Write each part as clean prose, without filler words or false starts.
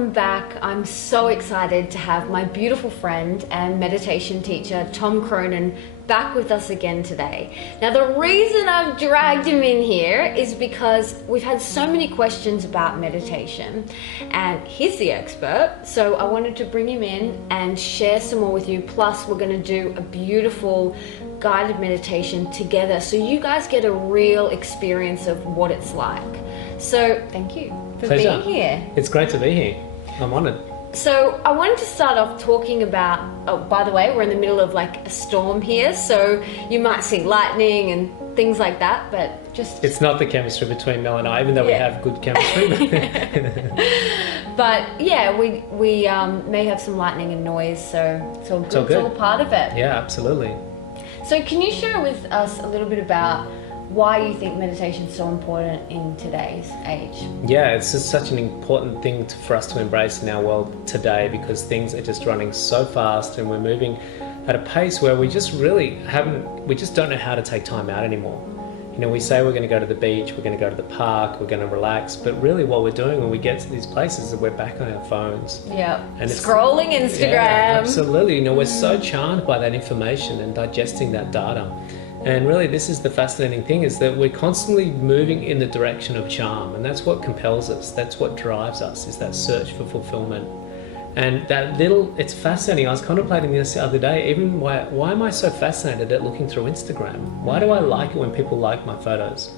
welcome back. I'm so excited to have my beautiful friend and meditation teacher, Tom Cronin, back with us again today. Now, the reason I've dragged him in here is because we've had so many questions about meditation, and he's the expert, so I wanted to bring him in and share some more with you. Plus, we're going to do a beautiful guided meditation together so you guys get a real experience of what it's like. So, thank you for Pleasure. being here. It's great to be here. I'm honoured. So I wanted to start off talking about, oh, by the way, we're in the middle of like a storm here, so you might see lightning and things like that, but just... It's not the chemistry between Mel and I, even though we have good chemistry. But yeah, we may have some lightning and noise, so it's all good. It's all a part of it. Yeah, absolutely. So can you share with us a little bit about why you think meditation is so important in today's age? Yeah, it's just such an important thing for us to embrace in our world today, because things are just running so fast and we're moving at a pace where we just don't know how to take time out anymore. You know, we say we're going to go to the beach, we're going to go to the park, we're going to relax, but really what we're doing when we get to these places is that we're back on our phones. Yeah, and scrolling Instagram. Yeah, absolutely. You know, we're so charmed by that information and digesting that data. And really, this is the fascinating thing, is that we're constantly moving in the direction of charm, and that's what compels us, that's what drives us, is that search for fulfillment. And it's fascinating. I was contemplating this the other day, even why am I so fascinated at looking through Instagram? Why do I like it when people like my photos?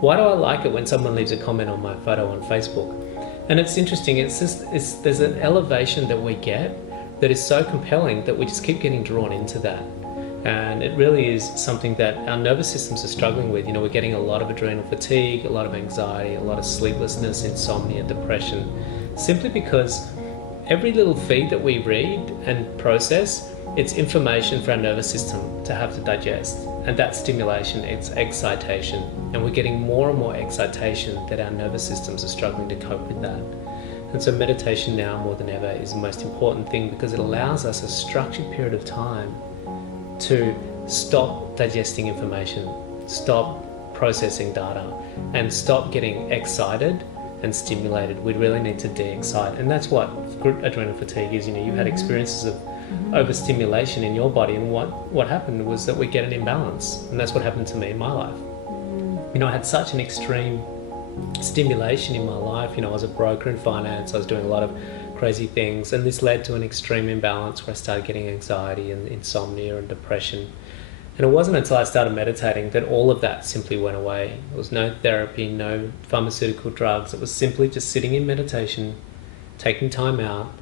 Why do I like it when someone leaves a comment on my photo on Facebook? And it's interesting, there's an elevation that we get that is so compelling that we just keep getting drawn into that. And it really is something that our nervous systems are struggling with. You know, we're getting a lot of adrenal fatigue, a lot of anxiety, a lot of sleeplessness, insomnia, depression, simply because every little feed that we read and process, it's information for our nervous system to have to digest. And that stimulation, it's excitation. And we're getting more and more excitation that our nervous systems are struggling to cope with that. And so meditation now more than ever is the most important thing, because it allows us a structured period of time to stop digesting information, stop processing data, and stop getting excited and stimulated. We really need to de-excite, and that's what adrenal fatigue is. You know, you've had experiences of overstimulation in your body, and what happened was that we get an imbalance, and that's what happened to me in my life. You know, I had such an extreme stimulation in my life. You know, I was a broker in finance, I was doing a lot of crazy things, and this led to an extreme imbalance where I started getting anxiety and insomnia and depression. And it wasn't until I started meditating that all of that simply went away. There was no therapy, no pharmaceutical drugs. It was simply just sitting in meditation, taking time out,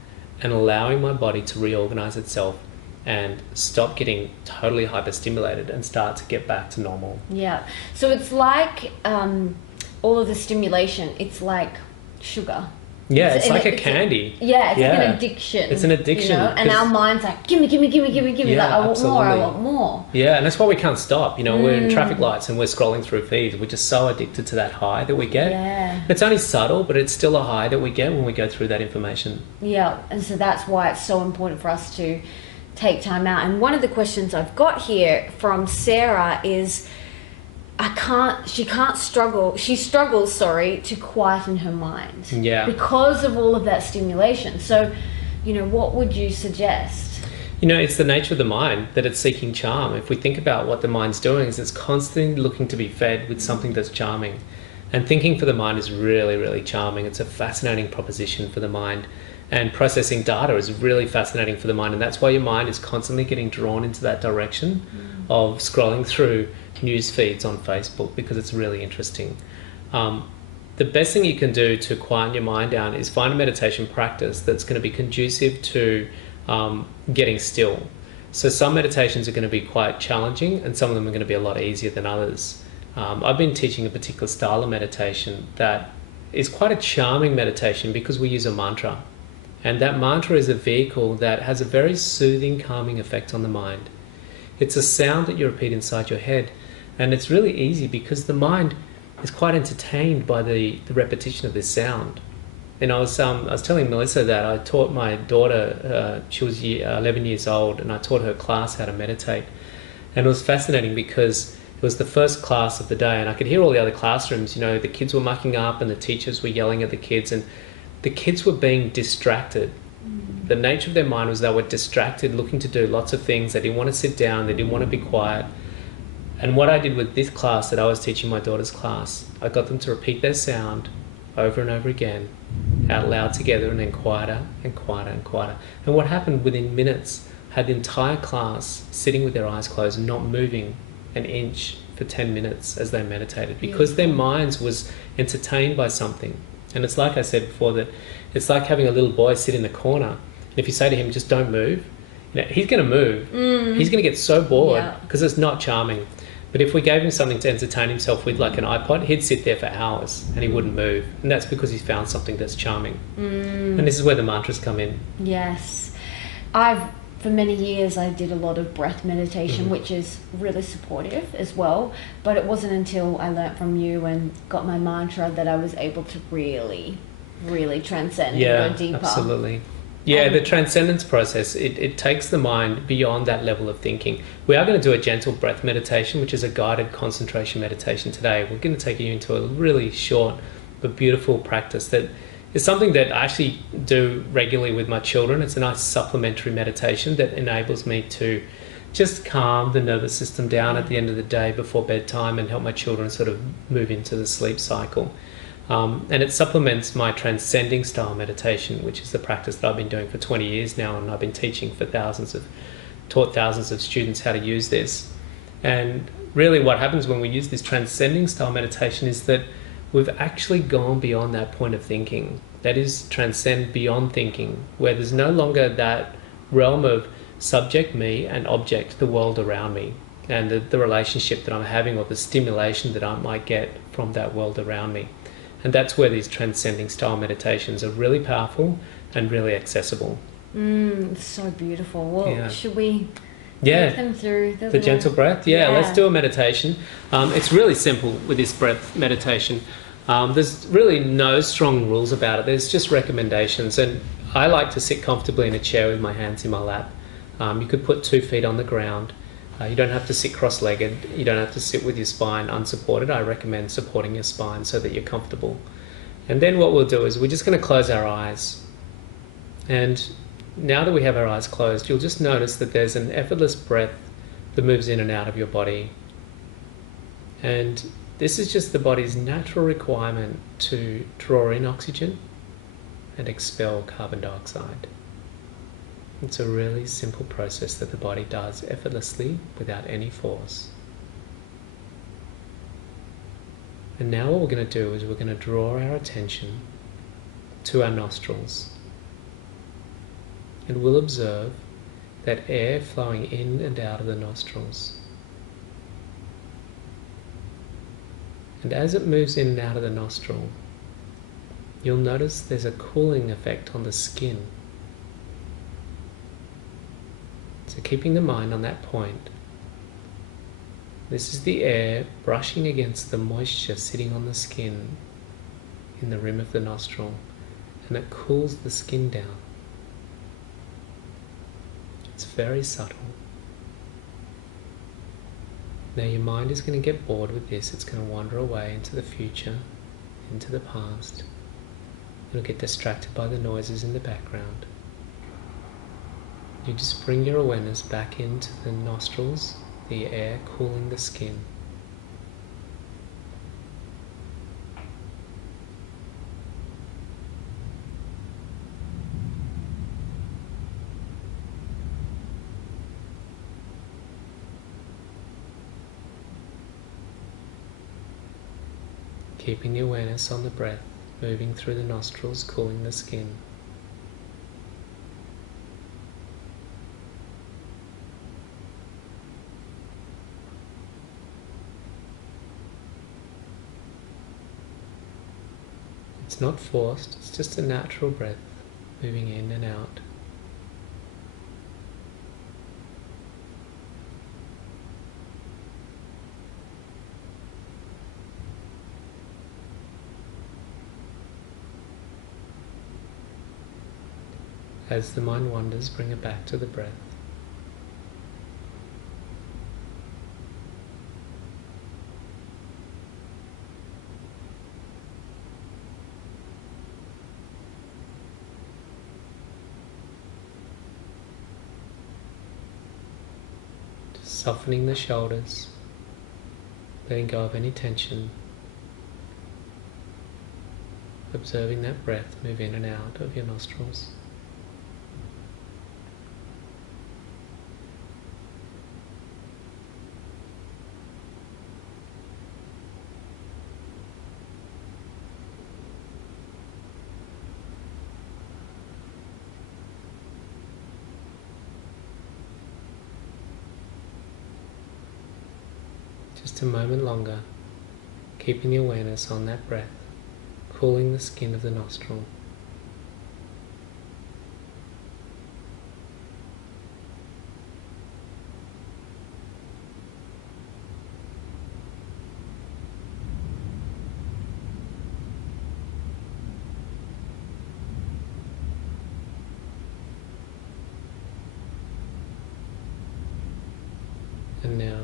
and allowing my body to reorganize itself and stop getting totally hyperstimulated and start to get back to normal. Yeah, so it's like all of the stimulation, it's like sugar. Yeah, it's like a candy. Yeah, it's like an addiction. It's an addiction. You know? And our mind's like, gimme. Yeah, Like, I want absolutely. more, I want more. Yeah, and that's why we can't stop. You know, we're in traffic lights and we're scrolling through feeds. We're just so addicted to that high that we get. Yeah. It's only subtle, but it's still a high that we get when we go through that information. Yeah, and so that's why it's so important for us to take time out. And one of the questions I've got here from Sarah is, she struggles to quieten her mind. Yeah. Because of all of that stimulation. So, you know, what would you suggest? You know, it's the nature of the mind that it's seeking charm. If we think about what the mind's doing, is it's constantly looking to be fed with something that's charming. And thinking for the mind is really, really charming. It's a fascinating proposition for the mind. And processing data is really fascinating for the mind. And that's why your mind is constantly getting drawn into that direction of scrolling through news feeds on Facebook, because it's really interesting. The best thing you can do to quieten your mind down is find a meditation practice that's going to be conducive to getting still. So some meditations are going to be quite challenging, and some of them are going to be a lot easier than others. I've been teaching a particular style of meditation that is quite a charming meditation, because we use a mantra. And that mantra is a vehicle that has a very soothing, calming effect on the mind. It's a sound that you repeat inside your head, and it's really easy because the mind is quite entertained by the repetition of this sound. And I was telling Melissa that I taught my daughter, she was 11 years old, and I taught her class how to meditate. And it was fascinating because it was the first class of the day, and I could hear all the other classrooms. You know, the kids were mucking up and the teachers were yelling at the kids, and the kids were being distracted. The nature of their mind was they were distracted, looking to do lots of things. They didn't want to sit down. They didn't want to be quiet. And what I did with this class that I was teaching my daughter's class, I got them to repeat their sound over and over again, out loud together, and then quieter and quieter and quieter. And what happened within minutes, I had the entire class sitting with their eyes closed and not moving an inch for 10 minutes as they meditated, because their minds was entertained by something. And it's like I said before, that it's like having a little boy sit in the corner. And if you say to him, just don't move, he's going to move. He's going to get so bored because it's not charming. But if we gave him something to entertain himself with, like an iPod, he'd sit there for hours and he wouldn't move. And that's because he's found something that's charming. And this is where the mantras come in. Yes. For many years, I did a lot of breath meditation, which is really supportive as well. But it wasn't until I learnt from you and got my mantra that I was able to really, really transcend and go deeper. Absolutely. Yeah, the transcendence process, it takes the mind beyond that level of thinking. We are going to do a gentle breath meditation, which is a guided concentration meditation today. We're going to take you into a really short but beautiful practice that is something that I actually do regularly with my children. It's a nice supplementary meditation that enables me to just calm the nervous system down at the end of the day before bedtime and help my children sort of move into the sleep cycle. And it supplements my transcending style meditation, which is the practice that I've been doing for 20 years now, and I've been taught thousands of students how to use this. And really what happens when we use this transcending style meditation is that we've actually gone beyond that point of thinking. That is, transcend beyond thinking, where there's no longer that realm of subject, me, and object, the world around me, and the relationship that I'm having, or the stimulation that I might get from that world around me. And that's where these transcending style meditations are really powerful and really accessible. It's so beautiful. Well, should we take them through the gentle breath? Yeah, let's do a meditation. It's really simple with this breath meditation. There's really no strong rules about it. There's just recommendations. And I like to sit comfortably in a chair with my hands in my lap. You could put 2 feet on the ground. You don't have to sit cross-legged. You don't have to sit with your spine unsupported. I recommend supporting your spine so that you're comfortable. And then what we'll do is we're just going to close our eyes. And now that we have our eyes closed, you'll just notice that there's an effortless breath that moves in and out of your body. And this is just the body's natural requirement to draw in oxygen and expel carbon dioxide. It's a really simple process that the body does effortlessly without any force. And now what we're going to do is we're going to draw our attention to our nostrils. And we'll observe that air flowing in and out of the nostrils. And as it moves in and out of the nostril, you'll notice there's a cooling effect on the skin. So keeping the mind on that point, this is the air brushing against the moisture sitting on the skin in the rim of the nostril, and it cools the skin down. It's very subtle. Now your mind is going to get bored with this. It's going to wander away into the future, into the past. It'll get distracted by the noises in the background. You just bring your awareness back into the nostrils, the air cooling the skin. Keeping the awareness on the breath, moving through the nostrils, cooling the skin. It's not forced, it's just a natural breath moving in and out. As the mind wanders, bring it back to the breath. Just softening the shoulders, letting go of any tension, observing that breath move in and out of your nostrils. Just a moment longer, keeping the awareness on that breath, cooling the skin of the nostril. And now,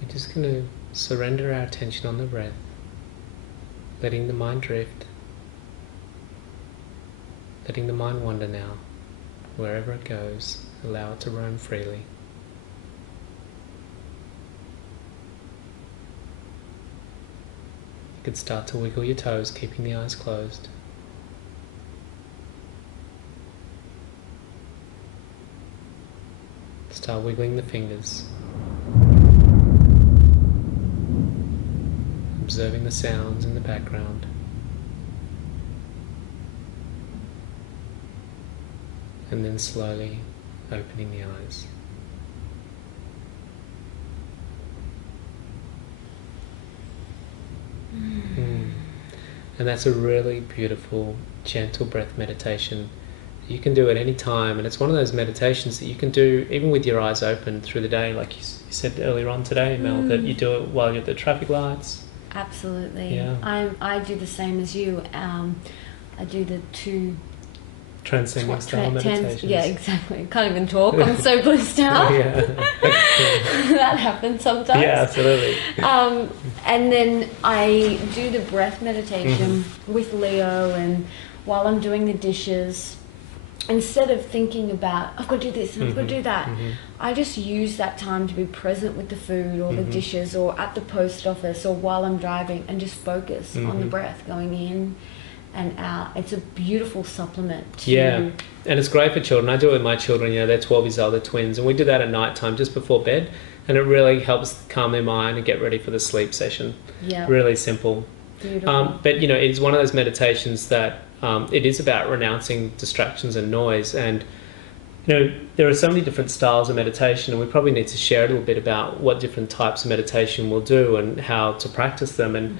we're just going to surrender our attention on the breath, letting the mind drift, letting the mind wander now. Wherever it goes, allow it to roam freely. You could start to wiggle your toes, keeping the eyes closed. Start wiggling the fingers. Observing the sounds in the background. And then slowly opening the eyes. And that's a really beautiful, gentle breath meditation. You can do at any time, and it's one of those meditations that you can do even with your eyes open through the day, like you said earlier on today, Mel, that you do it while you're at the traffic lights. Absolutely. Yeah. I do the same as you. I do the two transcending style meditations. Yeah, exactly. Can't even talk. I'm so blissed out. Yeah. That happens sometimes. Yeah, absolutely. And then I do the breath meditation with Leo, and while I'm doing the dishes, instead of thinking about, I've got to do this and I've got to do that, I just use that time to be present with the food or the dishes or at the post office or while I'm driving, and just focus on the breath going in and out. It's a beautiful supplement to... Yeah, and it's great for children. I do it with my children, they're 12 years old, they're twins, and we do that at night time just before bed, and it really helps calm their mind and get ready for the sleep session. Yeah. Really simple. Beautiful. But it's one of those meditations that it is about renouncing distractions and noise, and there are so many different styles of meditation, and we probably need to share a little bit about what different types of meditation we'll do and how to practice them. And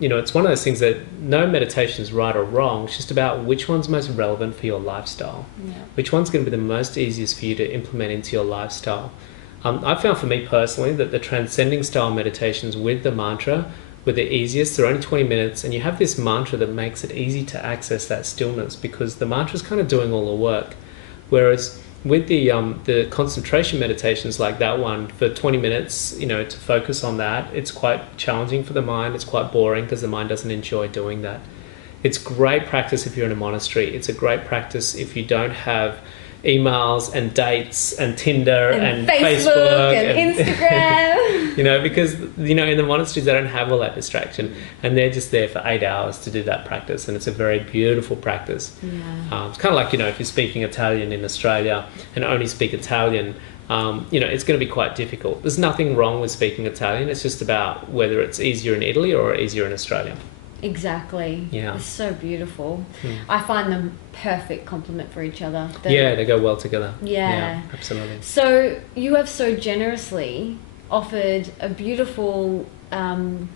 it's one of those things that no meditation is right or wrong. It's just about which one's most relevant for your lifestyle, which one's going to be the most easiest for you to implement into your lifestyle. I found for me personally that the transcending style meditations with the mantra were the easiest. They're only 20 minutes, and you have this mantra that makes it easy to access that stillness, because the mantra is kind of doing all the work. Whereas with the concentration meditations like that one, for 20 minutes, to focus on that, it's quite challenging for the mind. It's quite boring because the mind doesn't enjoy doing that. It's great practice if you're in a monastery. It's a great practice if you don't have emails and dates and Tinder and Facebook and Instagram. because in the monasteries they don't have all that distraction, and they're just there for 8 hours to do that practice, and it's a very beautiful practice. It's kind of like if you're speaking Italian in Australia and only speak Italian, it's going to be quite difficult. There's nothing wrong with speaking Italian. It's just about whether it's easier in Italy or easier in Australia. Exactly. Yeah. It's so beautiful. I find them perfect complement for each other. They go well together. Yeah. Absolutely. So you have so generously offered a beautiful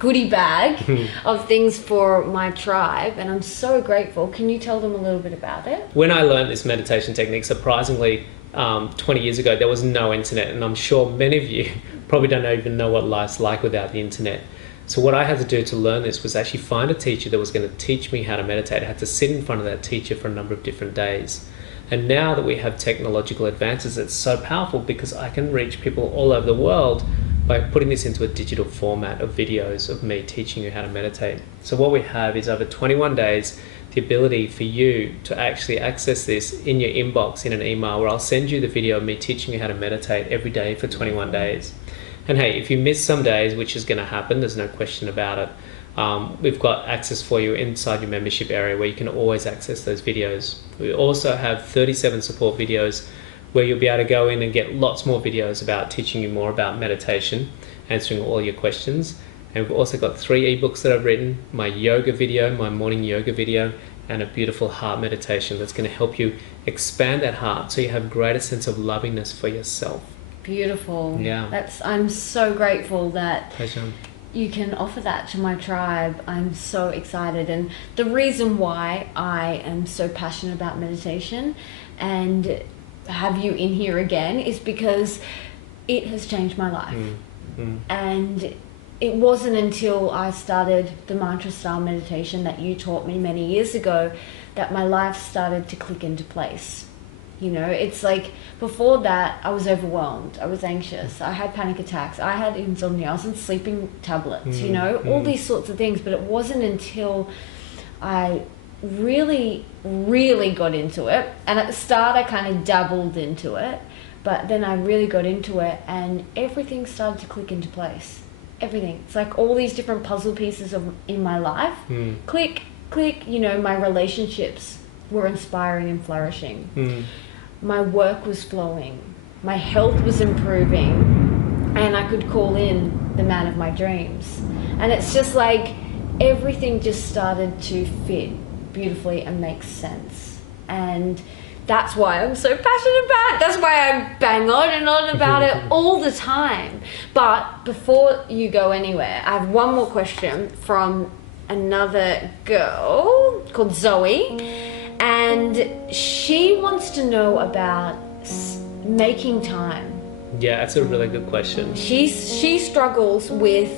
goodie bag of things for my tribe, and I'm so grateful. Can you tell them a little bit about it? When I learned this meditation technique, surprisingly, 20 years ago, there was no internet, and I'm sure many of you probably don't even know what life's like without the internet. So what I had to do to learn this was actually find a teacher that was going to teach me how to meditate. I had to sit in front of that teacher for a number of different days. And now that we have technological advances, it's so powerful because I can reach people all over the world by putting this into a digital format of videos of me teaching you how to meditate. So what we have is over 21 days, the ability for you to actually access this in your inbox in an email, where I'll send you the video of me teaching you how to meditate every day for 21 days. And hey, if you miss some days, which is going to happen, there's no question about it, we've got access for you inside your membership area where you can always access those videos. We also have 37 support videos where you'll be able to go in and get lots more videos about teaching you more about meditation, answering all your questions. And we've also got 3 ebooks that I've written, my yoga video, my morning yoga video, and a beautiful heart meditation that's going to help you expand that heart so you have a greater sense of lovingness for yourself. Beautiful. Yeah. I'm so grateful that Pleasure. you can offer that to my tribe. I'm so excited. And the reason why I am so passionate about meditation and have you in here again is because it has changed my life. And it wasn't until I started the mantra style meditation that you taught me many years ago that my life started to click into place. You know, it's like before that I was overwhelmed, I was anxious, I had panic attacks, I had insomnia, I was on sleeping tablets, you know, all these sorts of things. But it wasn't until I really got into it, and at the start I kind of dabbled into it, but then I really got into it and everything started to click into place. Everything. It's like all these different puzzle pieces in my life click, you know, my relationships were inspiring and flourishing. My work was flowing, my health was improving, and I could call in the man of my dreams. And it's just like everything just started to fit beautifully and make sense. And that's why I'm so passionate about it. That's why I bang on and on about it all the time. But before you go anywhere, I have one more question from another girl called Zoe. And she wants to know about making time. Yeah, that's a really good question. She struggles with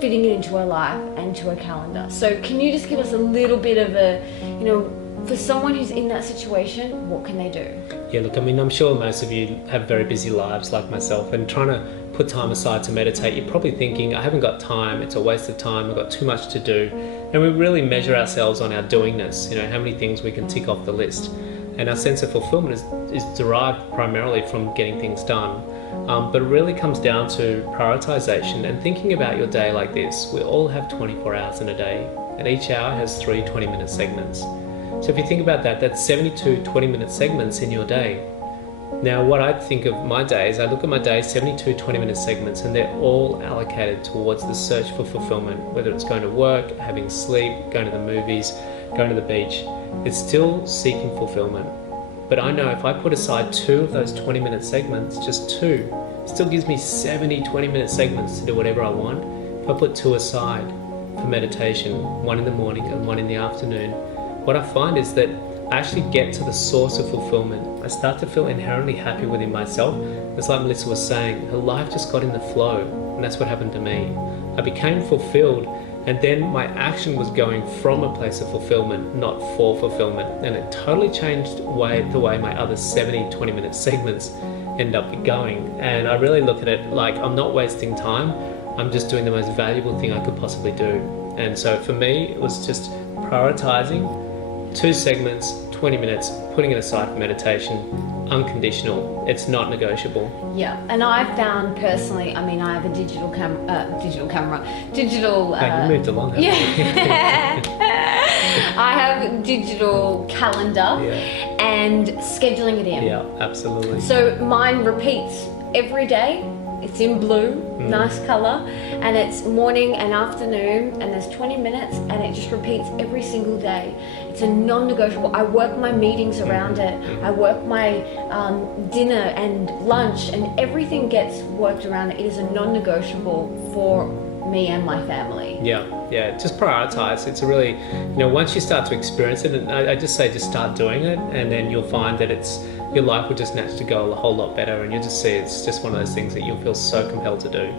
fitting it into her life and to her calendar. So can you just give us a little bit of a, you know, for someone who's in that situation, what can they do? Yeah, look, I mean, I'm sure most of you have very busy lives like myself, and trying to put time aside to meditate, you're probably thinking, I haven't got time, it's a waste of time, I've got too much to do. And we really measure ourselves on our doingness, you know, how many things we can tick off the list. And our sense of fulfillment is derived primarily from getting things done. But it really comes down to prioritization and thinking about your day like this. We all have 24 hours in a day, and each hour has 3 20-minute segments. So if you think about that, that's 72 20-minute segments in your day. Now, what I think of my day is I look at my day, 72 20-minute segments, and they're all allocated towards the search for fulfillment, whether it's going to work, having sleep, going to the movies, going to the beach. It's still seeking fulfillment. But I know if I put aside 2 of those 20-minute segments, just 2, it still gives me 70 20-minute segments to do whatever I want. If I put 2 aside for meditation, 1 in the morning and 1 in the afternoon, what I find is that I actually get to the source of fulfillment. I start to feel inherently happy within myself. It's like Melissa was saying, her life just got in the flow, and that's what happened to me. I became fulfilled, and then my action was going from a place of fulfillment, not for fulfillment. And it totally changed the way my other 70 20-minute segments end up going. And I really look at it like I'm not wasting time, I'm just doing the most valuable thing I could possibly do. And so for me, it was just prioritizing 2 segments, 20 minutes, putting it aside for meditation, unconditional. It's not negotiable. Yeah, and I found personally, I mean, I have a digital camera. You moved along. Yeah. I have digital calendar and scheduling it in. Yeah, absolutely. So mine repeats every day. It's in blue, nice color, and it's morning and afternoon, and there's 20 minutes, and it just repeats every single day. It's a non-negotiable. I work my meetings around it. I work my dinner and lunch, and everything gets worked around it. It is a non-negotiable for me and my family. Yeah, just prioritize. It's a really, you know, once you start to experience it, and I just say just start doing it, and then you'll find that your life will just naturally go a whole lot better, and you'll just see it's just one of those things that you'll feel so compelled to do.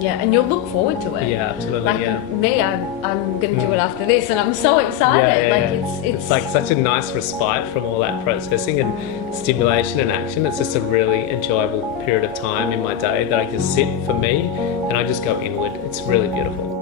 Yeah, and you'll look forward to it. Yeah, absolutely. Like me, I'm going to do it after this, and I'm so excited. It's like such a nice respite from all that processing and stimulation and action. It's just a really enjoyable period of time in my day that I just sit for me, and I just go inward. It's really beautiful.